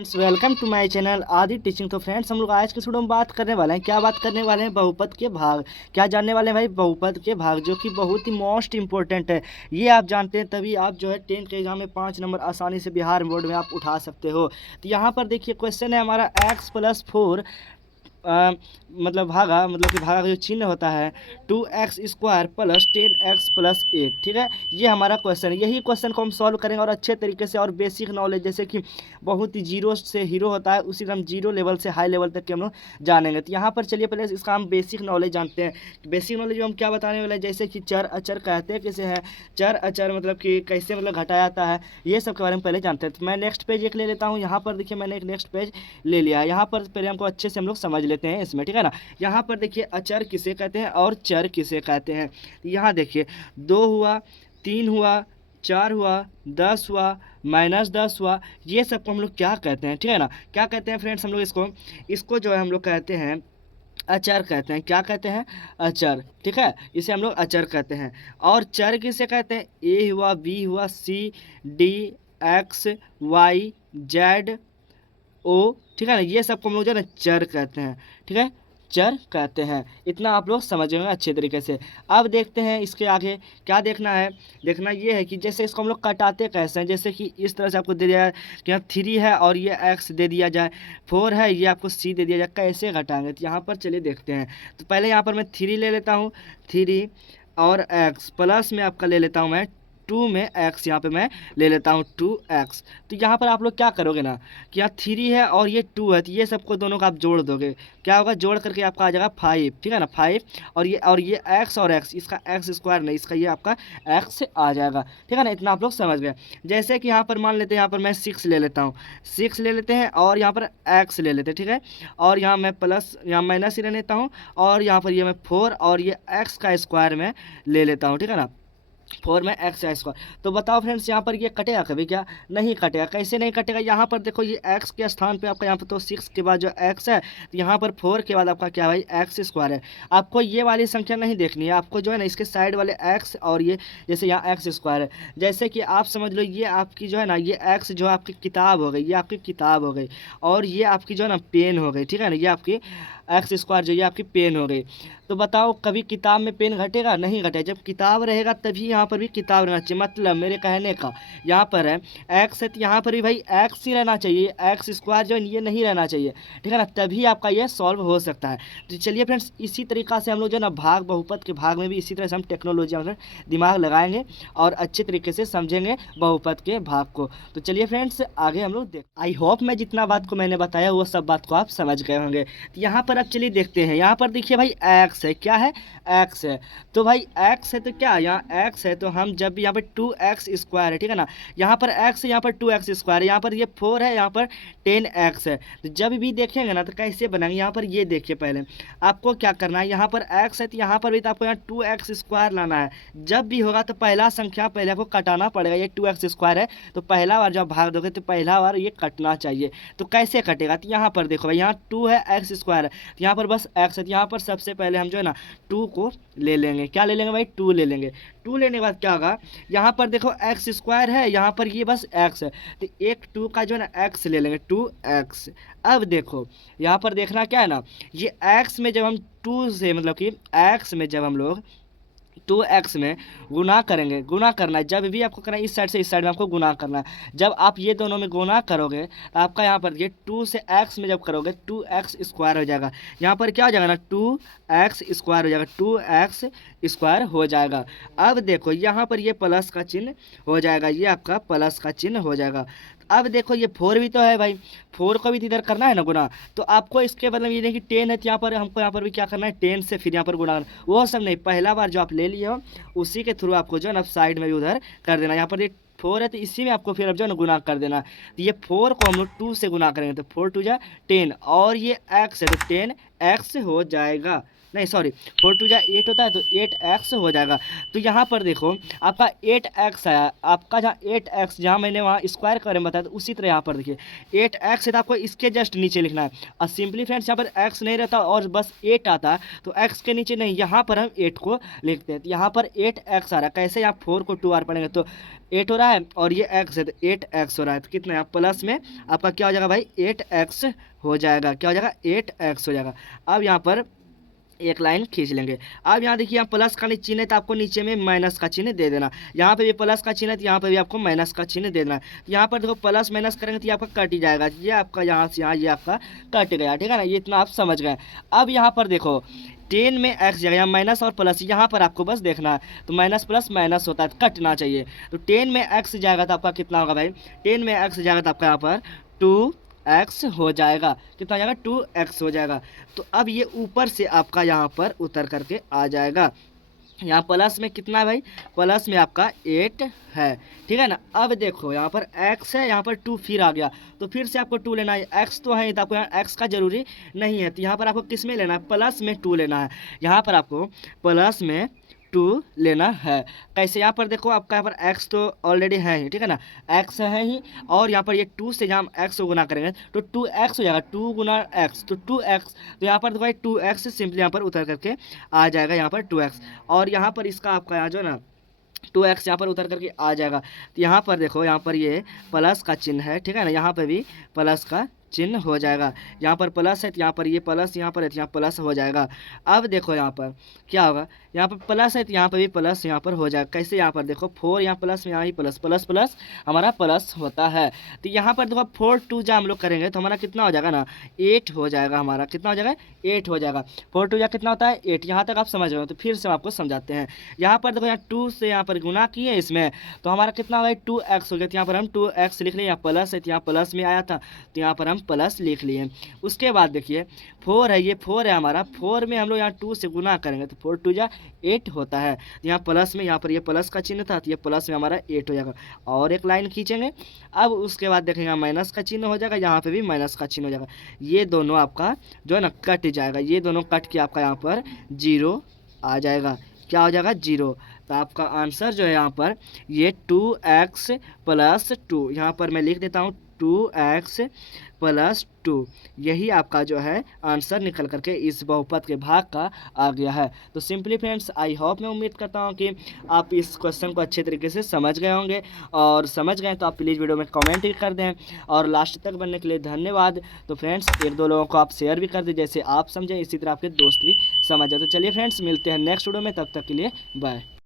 Friends welcome to my channel Aadi teaching. तो friends हम लोग आज के वीडियो में बात करने वाले हैं, क्या बात करने वाले हैं, बहुपद के भाग। क्या जानने वाले हैं भाई, बहुपद के भाग, जो कि बहुत ही मोस्ट इंपॉर्टेंट है। ये आप जानते हैं तभी आप जो है 10th के एग्जाम में 5 नंबर आसानी से बिहार बोर्ड में आप उठा सकते हो। तो यहाँ पर देखिए क्वेश्चन है हमारा x+4 मतलब भागा, मतलब कि भागा का जो चिन्ह होता है 2x² प्लस 10x प्लस 8। ठीक है, ये हमारा क्वेश्चन है। यही क्वेश्चन को हम सॉल्व करेंगे और अच्छे तरीके से, और बेसिक नॉलेज जैसे कि बहुत ही जीरो से हीरो होता है उसी तरह हम जीरो लेवल से हाई लेवल तक के हम लोग जानेंगे। तो यहाँ पर चलिए पहले इसका हम बेसिक नॉलेज जानते हैं। बेसिक नॉलेज में हम क्या बताने वाले हैं, जैसे कि चर अचर कहते हैं कैसे हैं, चर अचर मतलब कि कैसे मतलब घटाया जाता है, ये सब के बारे में पहले जानते हैं। तो मैं नेक्स्ट पेज एक ले लेता हूँ। यहाँ पर देखिए मैंने एक नेक्स्ट पेज ले लिया है। यहाँ पर पहले हमको अच्छे से हम लोग समझ लेते हैं इसमें, ठीक है ना। यहाँ पर देखिए अचर किसे कहते हैं और चर किसे कहते हैं। यहाँ देखिए 2 हुआ, 3 हुआ, 4 हुआ, 10 हुआ, -10 हुआ, ये सबको हम लोग क्या कहते हैं, ठीक है ना। क्या कहते हैं फ्रेंड्स, हम लोग इसको जो है हम लोग कहते हैं अचर कहते हैं। क्या कहते हैं, अचर, ठीक है, इसे हम लोग अचर कहते हैं। और चर किसे कहते हैं, ए हुआ, बी हुआ, सी, डी, एक्स, वाई, जेड, ओ, ठीक है ना, ये सबको हम लोग जो है ना चर कहते हैं, ठीक है, चर कहते हैं। इतना आप लोग समझेंगे अच्छे तरीके से। अब देखते हैं इसके आगे क्या देखना है। देखना ये है कि जैसे इसको हम लोग कटाते कैसे हैं, जैसे कि इस तरह से आपको दे दिया है कि यहाँ 3 है और ये x दे दिया जाए, 4 है ये आपको c दे दिया जाए, कैसे घटाएंगे। तो यहाँ पर चलिए देखते हैं। तो पहले यहाँ पर मैं 3 ले लेता हूँ, 3 और x प्लस में आपका ले लेता हूँ मैं 2 में x, यहाँ पे मैं ले लेता हूँ 2x। तो यहाँ पर आप लोग क्या करोगे ना कि यहाँ 3 है और ये 2 है, तो ये सबको दोनों का आप जोड़ दोगे, क्या होगा, जोड़ करके आपका आ जाएगा 5, ठीक है ना, 5। और ये x और x, इसका x² नहीं, इसका ये आपका x आ जाएगा, ठीक है ना। इतना आप लोग समझ गए। जैसे कि यहाँ पर मान लेते हैं, यहाँ पर मैं 6 ले लेता हूँ, 6 ले लेते हैं और यहाँ पर x ले लेते हैं, ठीक है। और यहाँ मैं प्लस, यहाँ माइनस ही ले लेता हूँ, और यहाँ पर ये मैं 4 और ये x का स्क्वायर में ले लेता हूँ, ठीक है ना, 4 में x का स्क्वायर। तो बताओ फ्रेंड्स, यहाँ पर ये कटेगा कभी, क्या नहीं कटेगा। कैसे नहीं कटेगा, यहाँ पर देखो ये x के स्थान पे आपका यहाँ पर तो 6 के बाद जो x है, तो यहाँ पर 4 के बाद आपका क्या भाई x² है। आपको ये वाली संख्या नहीं देखनी है, आपको जो है ना इसके साइड वाले x और ये जैसे यहाँ x² है, जैसे कि आप समझ लो ये आपकी जो है ना ये x जो आपकी किताब हो गई, ये आपकी किताब हो गई, और ये आपकी जो है ना पेन हो गई, ठीक है ना, ये आपकी x² जो ये आपकी पेन हो गई। तो बताओ कभी किताब में पेन घटेगा, नहीं घटेगा। जब किताब रहेगा तभी यहाँ पर भी किताब रहना चाहिए, मतलब मेरे कहने का यहाँ पर है x है तो यहाँ पर भी भाई x ही रहना चाहिए, x² जो है ये नहीं रहना चाहिए, ठीक है ना, तभी आपका ये सॉल्व हो सकता है। तो चलिए फ्रेंड्स, इसी तरीक़ा से हम लोग जो है ना भाग बहुपद के भाग में भी इसी तरह से हम टेक्नोलॉजी में दिमाग लगाएंगे और अच्छे तरीके से समझेंगे बहुपद के भाग को। तो चलिए फ्रेंड्स आगे हम लोग देख, आई होप मैं जितना बात को मैंने बताया वो सब बात को आप समझ गए होंगे। तो यहाँ पर अब चलिए देखते हैं। यहाँ पर देखिए भाई x है, क्या है, x है। तो भाई x है तो क्या, यहाँ x है तो हम जब भी यहाँ पर 2x² है, ठीक है ना, यहाँ पर x है, यहाँ पर 2x² है, यहाँ पर ये 4 है, यहाँ पर 10x है। तो जब भी देखेंगे ना तो कैसे बनाएंगे, यहाँ पर ये देखिए पहले आपको क्या करना है, यहाँ पर x है तो यहाँ पर भी तो आपको यहाँ 2x² लाना है। जब भी होगा तो पहला संख्या पहले आपको कटाना पड़ेगा, ये 2x² है तो पहला बार जब भाग दोगे तो पहला बार ये कटना चाहिए। तो कैसे कटेगा, तो यहाँ पर देखो भाई यहाँ 2 है, x² है, तो यहाँ पर बस x है, तो यहाँ पर सबसे पहले हम जो है ना 2 को ले लेंगे। क्या ले लेंगे भाई, 2 ले लेंगे। 2 लेने के बाद क्या होगा, यहाँ पर देखो x² है, यहाँ पर ये बस x है, तो एक 2 का जो है ना x ले लेंगे, 2x। अब देखो यहाँ पर देखना क्या है ना, ये x में जब हम 2 से मतलब कि x में जब हम लोग 2x में गुना करेंगे, गुना करना है, जब भी आपको करना है इस साइड से इस साइड में आपको गुना करना है। जब आप ये दोनों में गुना करोगे तो आपका यहाँ पर ये 2 से x में जब करोगे 2x² हो जाएगा। यहाँ पर क्या हो जाएगा ना 2x² हो जाएगा, 2x² हो जाएगा। अब देखो यहाँ पर ये प्लस का चिन्ह हो जाएगा, ये आपका प्लस का चिन्ह हो जाएगा। अब देखो ये 4 भी तो है भाई, 4 को भी तो इधर करना है ना गुना, तो आपको इसके मतलब ये नहीं कि 10 है तो यहाँ पर हमको यहाँ पर भी क्या करना है 10 से फिर यहाँ पर गुना करना, वो सब नहीं, पहला बार जो आप ले लिए हो उसी के थ्रू आपको जो है ना साइड में भी उधर कर देना। यहाँ पर ये 4 है तो इसी में आपको फिर अब जो है ना गुना कर देना। तो ये 4 को हम लोग 2 से गुना करेंगे तो 4 2 जा 10, और ये x है तो 10x हो जाएगा। नहीं सॉरी, 4×2 = 8 होता है, तो 8x हो जाएगा। तो यहाँ पर देखो आपका 8x आया, आपका जहाँ 8x जहाँ मैंने वहाँ स्क्वायर के बारे में बताया, तो उसी तरह यहाँ पर देखिए 8x है, तो आपको इसके जस्ट नीचे लिखना है। और सिंपली फ्रेंड्स यहाँ पर x नहीं रहता और बस 8 आता, तो x के नीचे नहीं, यहाँ पर हम 8 को लिखते हैं। तो यहाँ पर 8x आ रहा है, कैसे आप 4 को 2 बार पढ़ेंगे तो 8 हो रहा है, और ये x है तो 8x हो रहा है, तो कितना है प्लस में आपका क्या हो जाएगा भाई 8x हो जाएगा, क्या हो जाएगा 8x हो जाएगा। अब यहाँ पर एक लाइन खींच लेंगे। अब यहाँ देखिए यहाँ प्लस का चिन्ह है, तो आपको नीचे में माइनस का चिन्ह दे देना। यहाँ पे भी प्लस का चिन्ह है, तो यहाँ पे भी आपको माइनस का चिन्ह दे देना। तो यहाँ पर देखो प्लस माइनस करेंगे तो ये आपका कट ही जाएगा, ये आपका यहाँ से यहाँ ये आपका कट गया, ठीक है ना, ये इतना आप समझ गए। अब यहाँ पर देखो 10 में x जगह यहाँ माइनस और प्लस, यहाँ पर आपको बस देखना है, तो माइनस प्लस माइनस होता है, तो कटना चाहिए। तो 10 में x जाएगा तो आपका कितना होगा भाई, 10 में x जाएगा तो आपका यहाँ पर 2x हो जाएगा, कितना हो जाएगा 2x हो जाएगा। तो अब ये ऊपर से आपका यहाँ पर उतर करके आ जाएगा। यहाँ प्लस में कितना है भाई, प्लस में आपका 8 है, ठीक है ना। अब देखो यहाँ पर x है, यहाँ पर 2 फिर आ गया, तो फिर से आपको 2 लेना है। x तो है, तो आपको यहाँ x का जरूरी नहीं है, तो यहाँ पर आपको किस में लेना है, प्लस में 2 लेना है। यहाँ पर आपको प्लस में 2 लेना है। कैसे, यहाँ पर देखो आपका यहाँ पर x तो ऑलरेडी है ही, ठीक है ना, x है ही, और यहाँ पर ये 2 से जहाँ हम x को गुना करेंगे तो 2x हो जाएगा, 2 गुना x तो 2x, तो यहाँ पर देखो भाई 2x सिंपली यहाँ पर उतर करके आ जाएगा, यहाँ पर 2x, और यहाँ पर इसका आपका यहाँ जो ना 2x यहाँ पर उतर करके आ जाएगा। तो यहाँ पर देखो यहाँ पर ये प्लस का चिन्ह है, ठीक है ना, यहाँ पर भी प्लस का चिन्ह हो जाएगा। यहाँ पर प्लस है तो यहाँ पर ये प्लस, यहाँ पर है तो यहाँ प्लस हो जाएगा। अब देखो यहाँ पर क्या होगा, यहाँ पर प्लस है तो यहाँ पर भी प्लस यहाँ पर हो जाएगा। कैसे, यहाँ पर देखो 4 यहाँ प्लस में, यहाँ ही प्लस प्लस प्लस हमारा प्लस होता है। तो यहाँ पर देखो 4×2 जब हम लोग करेंगे तो हमारा कितना हो जाएगा ना 8 हो जाएगा, हमारा कितना हो जाएगा 8 हो जाएगा। 4×2 कितना होता है 8, यहाँ तक आप समझ रहे हो, तो फिर से हम आपको समझाते हैं। यहाँ पर देखो यहाँ 2 से यहाँ पर गुना किए इसमें, तो हमारा कितना होगा 2x हो गया, तो यहाँ पर हम 2x लिख लिए, यहाँ प्लस है तो यहाँ प्लस में आया था तो यहाँ पर हम प्लस लिख लिए। उसके बाद देखिए 4 है, ये 4 है हमारा, 4 में हम लोग यहाँ 2 से गुना करेंगे तो 4×2 = 8 होता है। यहाँ प्लस में, यहाँ पर ये प्लस का चिन्ह था तो ये प्लस में हमारा 8 हो जाएगा, और एक लाइन खींचेंगे। अब उसके बाद देखेंगे माइनस का चिन्ह हो जाएगा, यहाँ पे भी माइनस का चिन्ह हो जाएगा, ये दोनों आपका जो है ना कट जाएगा, ये दोनों कट के आपका यहाँ पर 0 आ जाएगा, क्या हो जाएगा 0। तो आपका आंसर जो है यहाँ पर ये 2x + 2, यहाँ पर मैं लिख देता हूँ 2x + 2, यही आपका जो है आंसर निकल करके इस बहुपद के भाग का आ गया है। तो सिंपली फ्रेंड्स आई होप, मैं उम्मीद करता हूँ कि आप इस क्वेश्चन को अच्छे तरीके से समझ गए होंगे, और समझ गए तो आप प्लीज़ वीडियो में कमेंट भी कर दें, और लास्ट तक बनने के लिए धन्यवाद। तो फ्रेंड्स 1-2 लोगों को आप शेयर भी कर दें, जैसे आप समझें इसी तरह आपके दोस्त भी समझ जाए। तो चलिए फ्रेंड्स मिलते हैं नेक्स्ट वीडियो में, तब तक के लिए बाय।